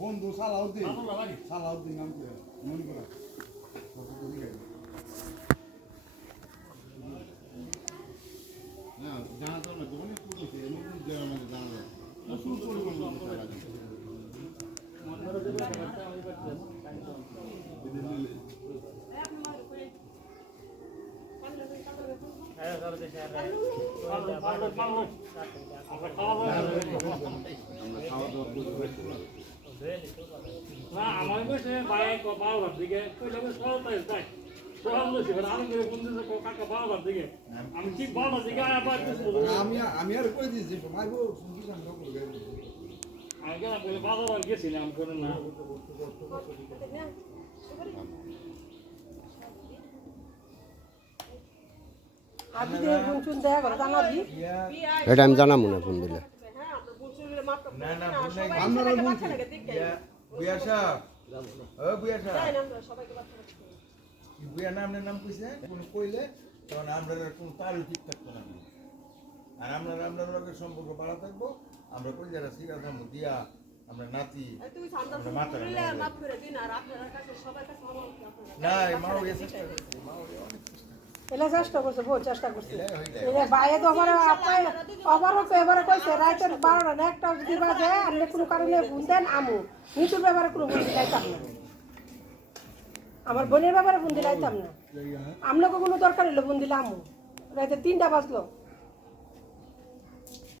বন্ধু সালাউদ্দিন সালাউদ্দিন নাম কি মনে করা না না আমার কাছে বাইক বাবার দিকে কইলে আমি সরতাই মানে আমি আর কই দিয়েছি সময় বলে গেছিলাম করে না এটা আমি জানাব না ফোন দিলে। না না আপনারা বলছি বিয়া- বিয়া সাহেব ও বিয়া সাহেব কি নাম নাম কইছে? কোন কইলে তখন আমরা কোন তাল ঠিক থাকতো না। আর আমরা আমরা লোকের সম্পর্ক বাড়া থাকব আমরা কই যারা শিখা থাকব দিয়া আমরা নাতি মাথা না এ চেষ্টা করছে মাও এ অনেক চেষ্টা করছে। এলা চেষ্টা করছে বহু চেষ্টা করছে। এলে। বাইরে তো আমার আপায় অবারও এবারে কইছে রাইতের বারোটা না একটা যদি বাজে আপনি কোনো কারণে ভুল দেন আমু। মৃত্যুর ব্যাপারে কোনো ফোন দিলাইতাম না। আমার বোনের ব্যাপারে ফোন দিলাইতাম না। আমলাকে কোনো দরকার হলো ভুল দিলে আমু। রাইতে তিনটা বাজলো।